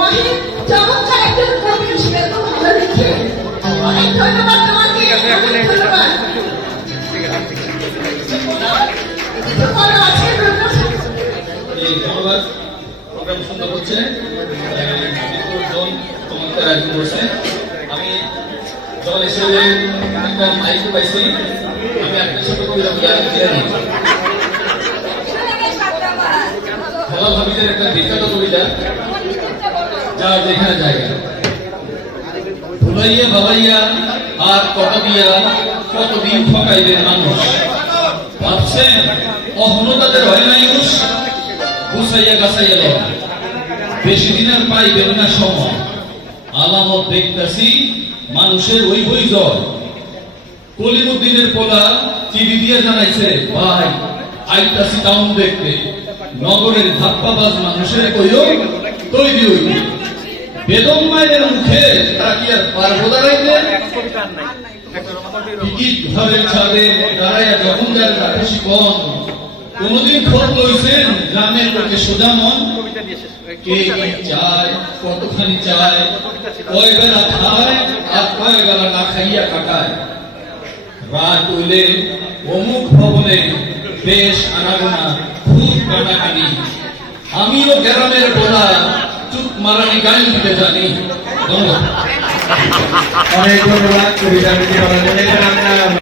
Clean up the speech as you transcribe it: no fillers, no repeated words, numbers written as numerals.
মহিন চমৎকার একজন কবি ছিলেন, খুব ভালো লিখে। অনেক ধন্যবাদ তোমাকে, অনেক ধন্যবাদ। কিছু বলো আছে ধন্যবাদ। প্রোগ্রাম সুন্দর হচ্ছে, চমৎকার আয়োজন করছে। আমি যখন এসে একটা মাইক পাইছি, আমি একটা ছোট কবিতা বলে ভালো ভাবিদের একটা বিখ্যাত কবিতা, যা যেখানে জায়গা ভুলাইয়া ভাবাইয়া আর কত দিয়া কতদিন ঠকাইবেন মানুষ, ভাবছেন অহনো তাদের হয় মানুষ, গুছাইয়া গাছাইয়া লয় বেশি দিন আর পাইবেন না সময়, আলামত দেখতেছি মানুষের ওই বই জয়। কলিমুদ্দিনের পোলা চিঠি দিয়ে জানাইছে, ভাই আইতাছি টাউন দেখতে, নগরের ধাপ্পাবাজ মানুষের কইও তৈরি হইতে। বেদম মায়ের মুখে তারা কি আর পারবো দাঁড়াইতে, টিকিট ঘরের ছাদে দাঁড়াইয়া যখন যার রাখি কন, কোনদিন খোঁজ লইছেন গ্রামের লোকে সোজা মন, কে চায় কতখানি চায়, কয় বেলা খায় আর কয় বেলা না খাইয়া কাটায়। রাত হইলে অমুক ভবনে বেশ আনাগোনা খুব কাটাকানি, আমিও গ্রামের বলা চুপ মারানি গান দিতে জানি। ধন্যবাদ। অনেক ধন্যবাদ কবিতা